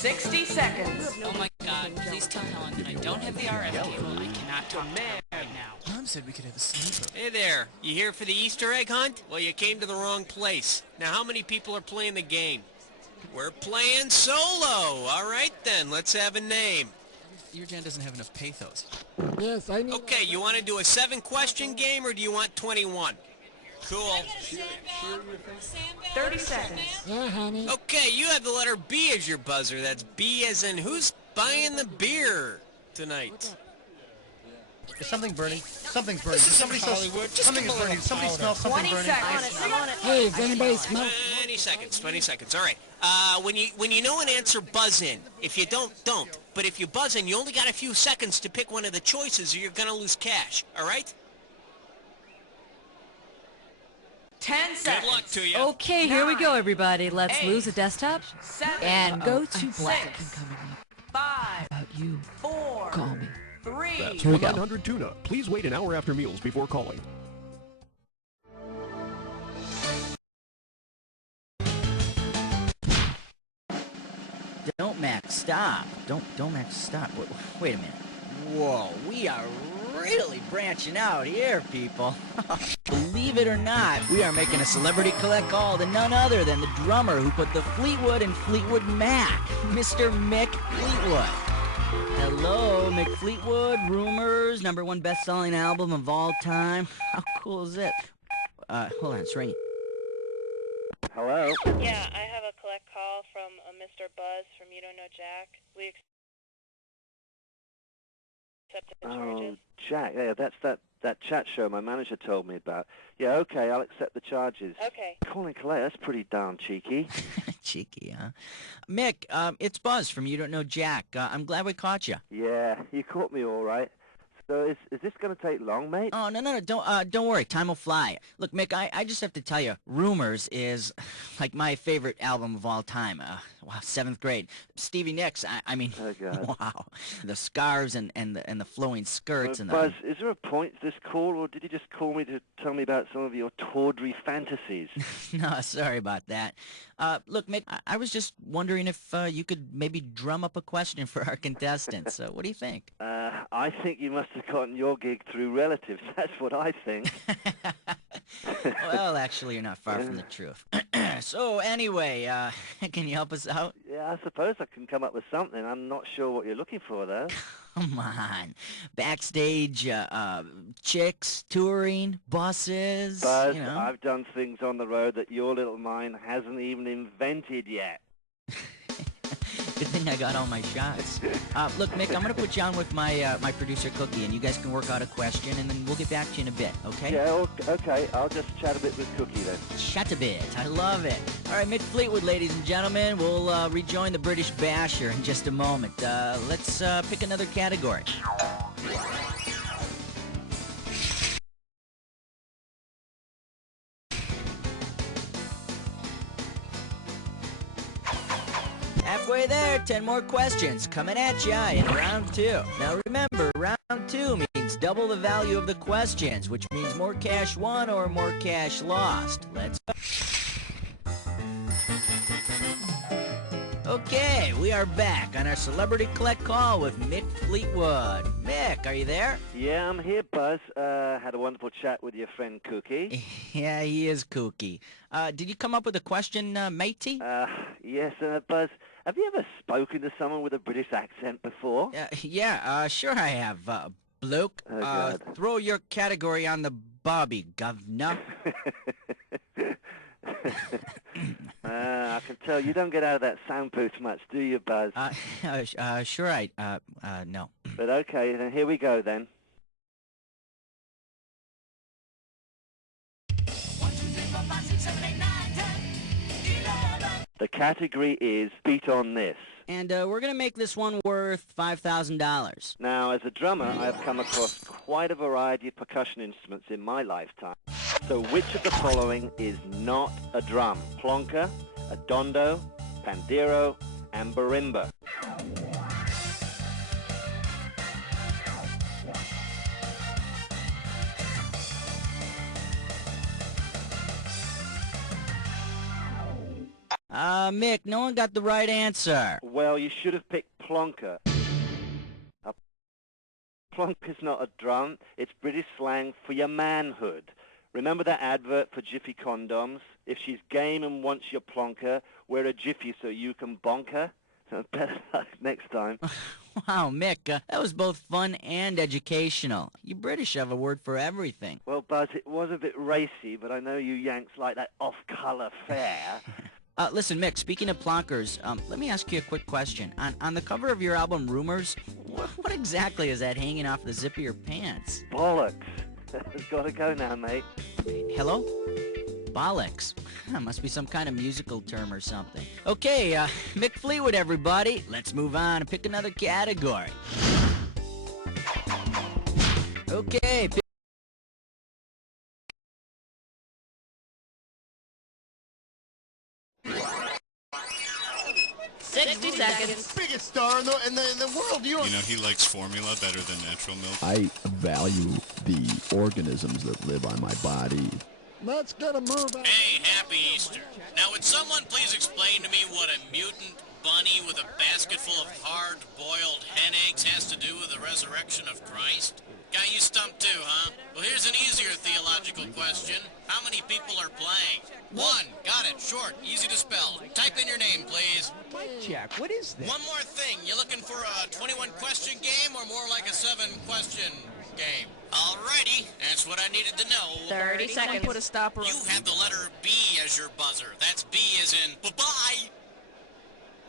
60 seconds. Oh my god, please tell Helen that I don't have the RF cable. I cannot talk to her right now. Mom said we could have a sleeper. Hey there, you here for the Easter egg hunt? Well, you came to the wrong place. Now, how many people are playing the game? We're playing solo. All right, then, let's have a name. Your Jan doesn't have enough pathos. Yes, I need... Okay, you want to do a 7-question game, or do you want 21? Cool. 30 seconds. Yeah, honey. Okay, you have the letter B as your buzzer. That's B as in who's buying the beer tonight? Is something burning? Something's burning. Somebody Hollywood. something is burning. Somebody smells something 20 burning. seconds. Hey, does anybody smell... 20 seconds, 20 seconds. All right. When you know an answer, buzz in. If you don't. But if you buzz in, you only got a few seconds to pick one of the choices or you're going to lose cash. All right? 10 seconds. Good luck to you. Okay, here we go, everybody. Let's 8, lose a desktop 7, and go to black. 6, I'm coming up. 5, About you. 4, Call me. 3, Here we go. 900 tuna. Please wait an hour after meals before calling. Don't Max, stop. Don't Max, stop. Wait a minute. Whoa, we are really branching out here, people. Believe it or not, we are making a celebrity collect call to none other than the drummer who put the Fleetwood in Fleetwood Mac, Mr. Mick Fleetwood. Hello, Mick Fleetwood, Rumors, #1 best-selling album of all time. How cool is it? Hold on, it's ringing. Hello? Yeah, I have a collect call from a Mr. Buzz from You Don't Know Jack. We accept the charges. Jack, yeah, that's that chat show my manager told me about. Yeah, okay, I'll accept the charges. Okay. Calling Clay, that's pretty darn cheeky. Cheeky, huh? Mick, it's Buzz from You Don't Know Jack. I'm glad we caught you. Yeah, you caught me all right. So is this going to take long, mate? Oh, no, don't worry. Time will fly. Look, Mick, I just have to tell you, Rumors is like my favorite album of all time. Wow, 7th grade. Stevie Nicks, I mean, Oh, God. wow. The scarves and the flowing skirts and Buzz, is there a point to this call, or did you just call me to tell me about some of your tawdry fantasies? No, sorry about that. Look, Mick, I was just wondering if you could maybe drum up a question for our contestants. What do you think? I think you must have gotten your gig through relatives. That's what I think. Well, actually, you're not far from the truth. So, anyway, can you help us out? Yeah, I suppose I can come up with something. I'm not sure what you're looking for, though. Come on. Backstage, chicks, touring, buses, Buzz, you know. I've done things on the road that your little mind hasn't even invented yet. Good thing I got all my shots. Look, Mick, I'm going to put you on with my my producer, Cookie, and you guys can work out a question, and then we'll get back to you in a bit, okay? Yeah, okay. I'll just chat a bit with Cookie then. Chat a bit. I love it. All right, Mick Fleetwood, ladies and gentlemen. We'll rejoin the British Basher in just a moment. Let's pick another category. Halfway there, 10 more questions coming at ya in round 2. Now remember, round 2 means double the value of the questions, which means more cash won or more cash lost. Let's go. Okay, we are back on our Celebrity Collect Call with Mick Fleetwood. Mick, are you there? Yeah, I'm here, Buzz. Had a wonderful chat with your friend Cookie. Yeah, he is kooky. Did you come up with a question, matey? Yes, Buzz. Have you ever spoken to someone with a British accent before? Yeah, sure I have. Bloke, Oh, God. throw your category on the bobby, governor. I can tell you don't get out of that sound booth much, do you, Buzz? Sure no. But okay, then here we go then. The category is Beat on This. And we're going to make this one worth $5,000. Now, as a drummer, I have come across quite a variety of percussion instruments in my lifetime. So which of the following is not a drum? Plonker, a dondo, pandero, and marimba. Mick, no one got the right answer. Well, you should have picked plonker. A plonker's not a drum. It's British slang for your manhood. Remember that advert for Jiffy condoms? If she's game and wants your plonker, wear a Jiffy so you can bonk her. Better luck next time. Wow, Mick, that was both fun and educational. You British have a word for everything. Well, Buzz, it was a bit racy, but I know you Yanks like that off-color fare. Listen, Mick, speaking of plonkers, let me ask you a quick question. On the cover of your album, Rumors, what exactly is that hanging off the zip of your pants? Bollocks. Gotta go now, mate. Hello? Bollocks. Must be some kind of musical term or something. Okay, Mick Fleetwood, everybody. Let's move on and pick another category. Okay, 60 seconds. Biggest star in the world. You know, he likes formula better than natural milk. I value the organisms that live on my body. Let's get a move on. Hey, happy Easter. Now, would someone please explain to me what a mutant bunny with a basket full of hard-boiled hen eggs has to do with the resurrection of Christ? Got you stumped too, huh? Well, here's an easier theological question. How many people are playing? One. Got it. Short. Easy to spell. Type in your name, please. Mike Jack, what is this? One more thing. You looking for a 21-question game or more like a 7-question game? Alrighty. That's what I needed to know. 30 seconds. Put a stopper. You have the letter B as your buzzer. That's B as in bye-bye.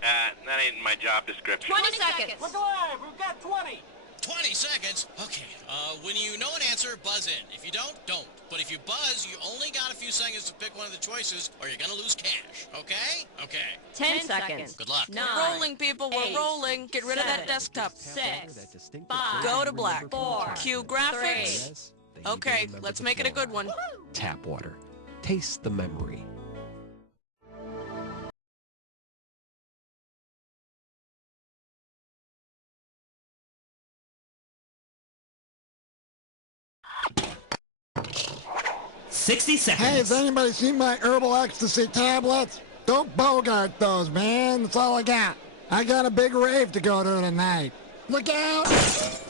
That ain't my job description. 20 seconds. Look alive. We've got 20. 20 seconds? Okay. When you know an answer, buzz in. If you don't, don't. But if you buzz, you only got a few seconds to pick one of the choices, or you're gonna lose cash. Okay? Okay. 10 seconds. Good luck. We're rolling, people. We're rolling. Get rid of that desktop. 6, 5, go to black. 4, cue graphics. Okay, let's make it a good one. Tap water. Taste the memory. Hey, has anybody seen my herbal ecstasy tablets? Don't bogart those, man. That's all I got. I got a big rave to go to tonight. Look out!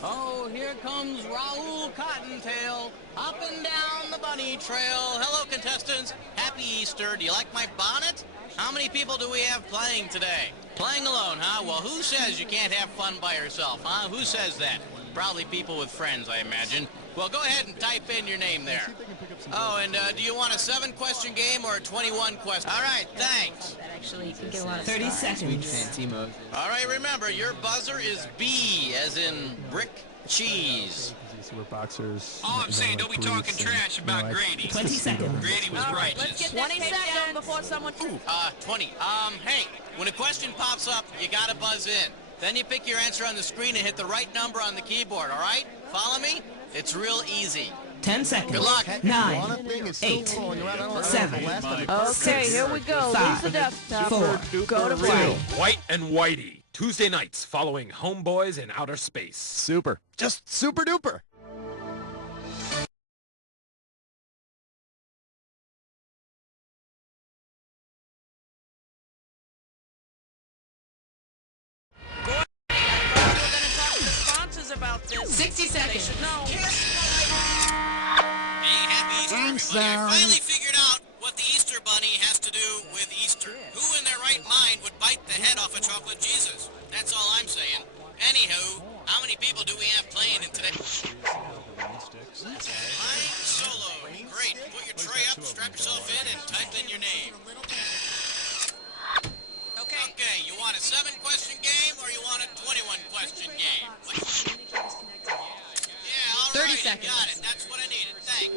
Oh, here comes Raoul Cottontail, hopping down the bunny trail. Hello, contestants. Happy Easter. Do you like my bonnet? How many people do we have playing today? Playing alone, huh? Well, who says you can't have fun by yourself, huh? Who says that? Probably people with friends, I imagine. Well, go ahead and type in your name there. Oh, and do you want a 7-question game or a 21-question? All right, thanks. Actually, you can get a lot of 30 seconds. All right, remember, your buzzer is B, as in brick cheese. All I'm saying, don't be talking trash about Grady. 20 seconds. Grady was righteous. Let's get 20 seconds before someone... 20. Hey, when a question pops up, you gotta buzz in. Then you pick your answer on the screen and hit the right number on the keyboard, all right? Follow me? It's real easy. 10 seconds. Good luck. 9, 8, 7. Okay, here we go. Leave the desktop. 4, Go to black. White and Whitey. Tuesday nights following Homeboys in Outer Space. Super. Just super duper. About this. 60 seconds. They should know. Hey, happy Easter, I'm everybody. sorry. I finally figured out what the Easter Bunny has to do with Easter. Who in their right mind would bite the head off a chocolate Jesus? That's all I'm saying. Anywho, how many people do we have playing in today? Flying solo. Great. Put your tray up, strap yourself in, and type in your name. Okay, you want a 7-question game or you want a 21-question game? Yeah, all 30 right, seconds. got it. That's what I needed. Thanks.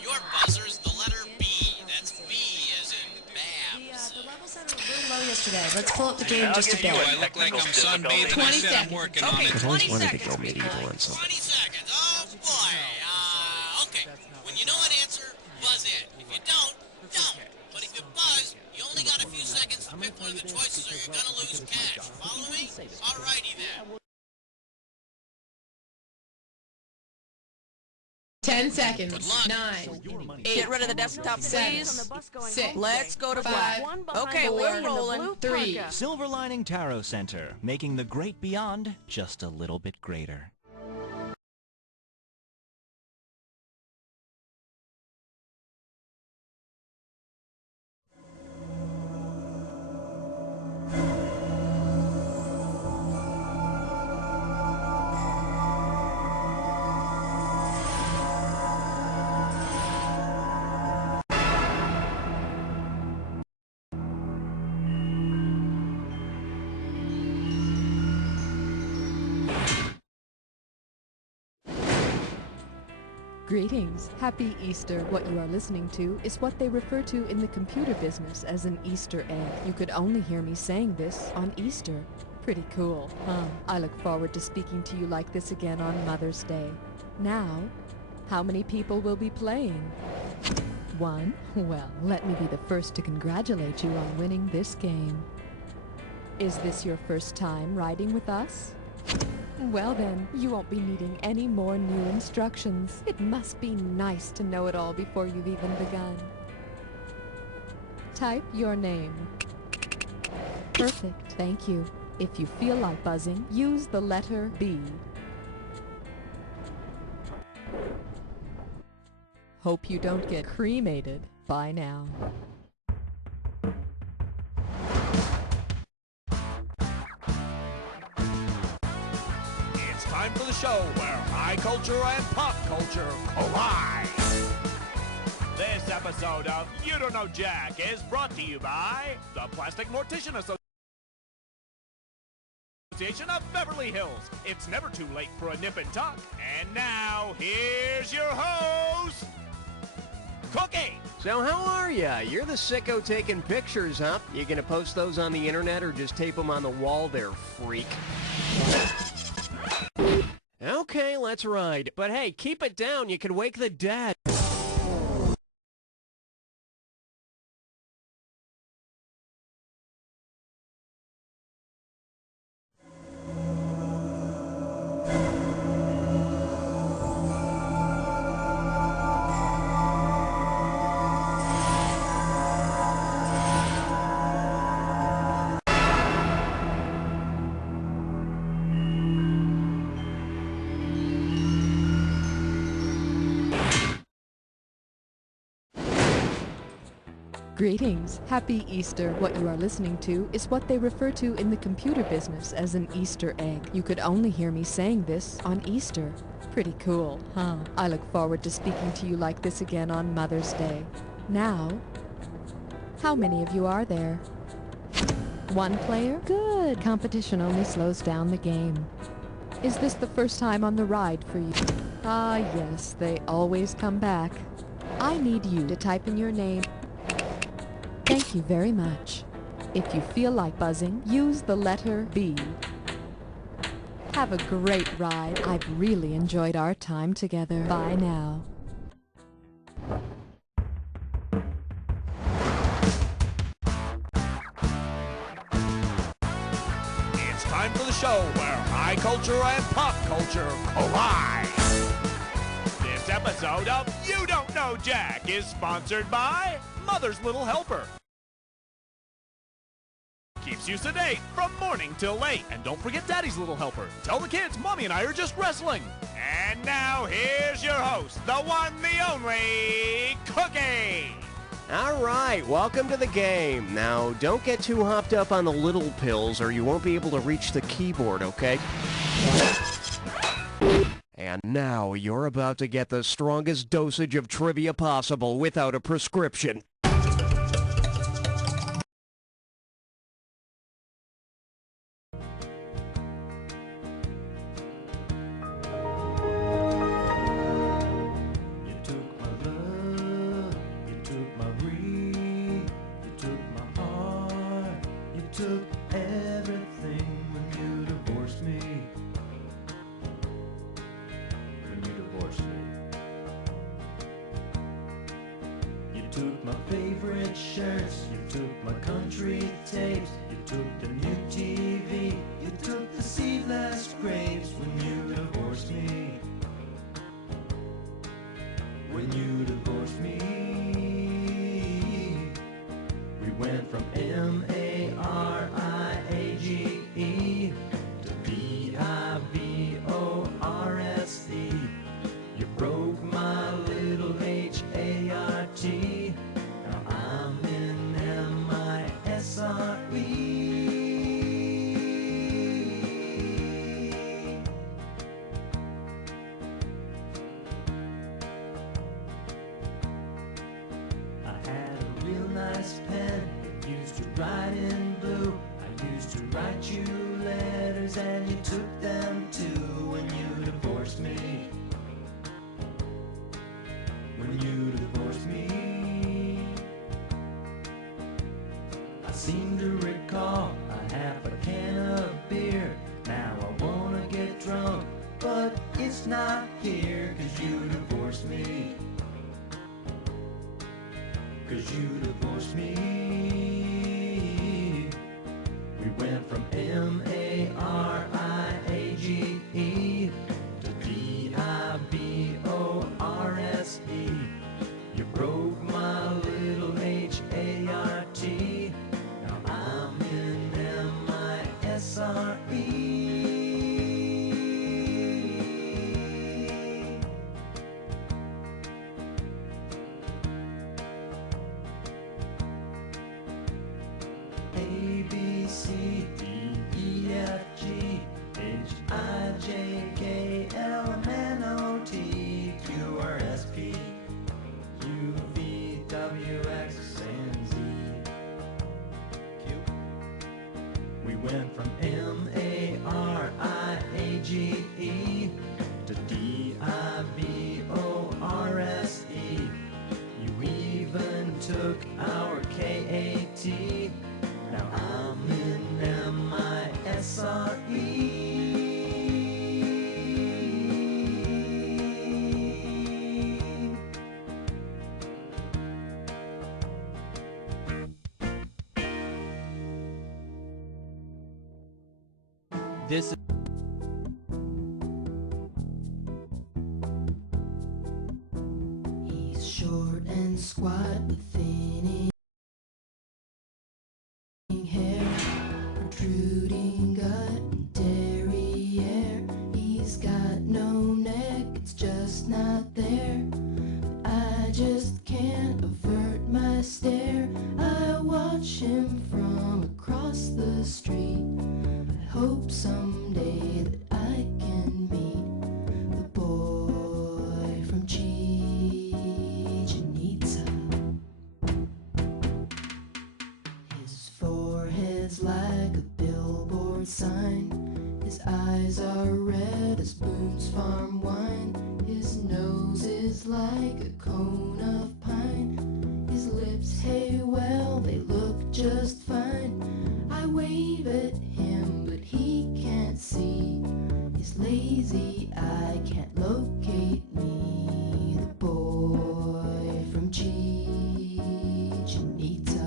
Your buzzer's the letter B. That's B as in Babs. The level set are a little low yesterday. Let's pull up the game just a bit. I look like I'm sunbathing. 20 I said I'm seconds. working Okay, on it. 20 seconds. 20 seconds. Oh, boy. Okay. When you know an answer, buzz in. If you don't, don't. But if you buzz, you only got a few seconds to pick one of the choices or you're gonna lose cash. Follow me? Alrighty then. 10 seconds. 9, 8. Get rid of the desktop, 7, please. 6. Let's go to black. 5. Okay, we're rolling. 3. Silver Lining Tarot Center, making the great beyond just a little bit greater. Greetings. Happy Easter. What you are listening to is what they refer to in the computer business as an Easter egg. You could only hear me saying this on Easter. Pretty cool, huh? I look forward to speaking to you like this again on Mother's Day. Now, how many people will be playing? 1? Well, let me be the first to congratulate you on winning this game. Is this your first time riding with us? Well then, you won't be needing any more new instructions. It must be nice to know it all before you've even begun. Type your name. Perfect, thank you. If you feel like buzzing, use the letter B. Hope you don't get cremated. Bye now. Time for the show where high culture and pop culture collide. This episode of You Don't Know Jack is brought to you by the Plastic Mortician Association of Beverly Hills. It's never too late for a nip and tuck. And now, here's your host, Cookie. So how are ya? You're the sicko taking pictures, huh? You gonna post those on the internet or just tape them on the wall there, freak? Okay, let's ride. But hey, keep it down. You can wake the dead. Greetings. Happy Easter. What you are listening to is what they refer to in the computer business as an Easter egg. You could only hear me saying this on Easter. Pretty cool, huh? I look forward to speaking to you like this again on Mother's Day. Now, how many of you are there? 1 player? Good. Competition only slows down the game. Is this the first time on the ride for you? Ah, yes, they always come back. I need you to type in your name. Thank you very much. If you feel like buzzing, use the letter B. Have a great ride. I've really enjoyed our time together. Bye now. It's time for the show where high culture and pop culture collide. This episode of You Don't Know Jack is sponsored by Mother's Little Helper. Keeps you sedate from morning till late. And don't forget Daddy's Little Helper. Tell the kids Mommy and I are just wrestling. And now here's your host, the one, the only, Cookie. All right, welcome to the game. Now, don't get too hopped up on the little pills or you won't be able to reach the keyboard, okay? And now, you're about to get the strongest dosage of trivia possible without a prescription. Took everything when you divorced me. When you divorced me. You took my favorite shirts. You took my country tapes. You took the new TV. You took the seedless grapes when you divorced me. when you divorced me. We went from M-A-R-I-A-G-E to B-I-V-O-R-S-E. You broke my little H-A-R-T. Now I'm in M-I-S-R-E. I had a real nice pen. It used to write in blue. I used to write you letters and you took them too when you divorced me. When you divorced me, I seem to recall a half a can of beer. Now I wanna get drunk, but it's not here, 'cause you divorced me. 'Cause you divorced me. We went from M-A-R-I-A-G-E to D-I-V-O-R-S-E. You broke my little H-A-R-T. Now I'm in M-I-S-R-E. We went from M-A-R-I-A-G-E to D-I-V-O-R-S-E. You even took our K-A-T. Now I'm in M-I-S-R-E. This is He's short and squat with thinning hair, protruding gut and derriere. He's got no neck, it's just not there. But I just can't avert my stare. I watch him from across the street. I hope someday that I can meet the boy from Chichen Itza. His forehead's like a billboard sign. His eyes are red as Boone's Farm wine. His nose is like a cone of pine. His lips, hey, well, they look just fine. I wave at him, but he can't see. His lazy eye can't locate me. The boy from Chichen Itza.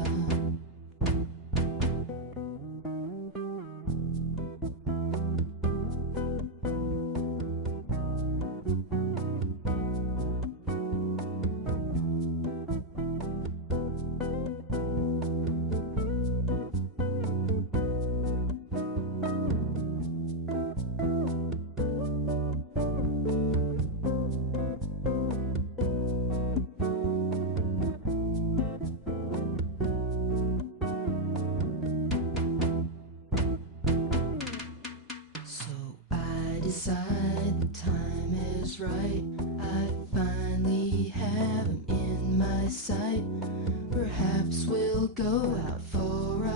Decide the time is right. I finally have him in my sight. Perhaps we'll go out for a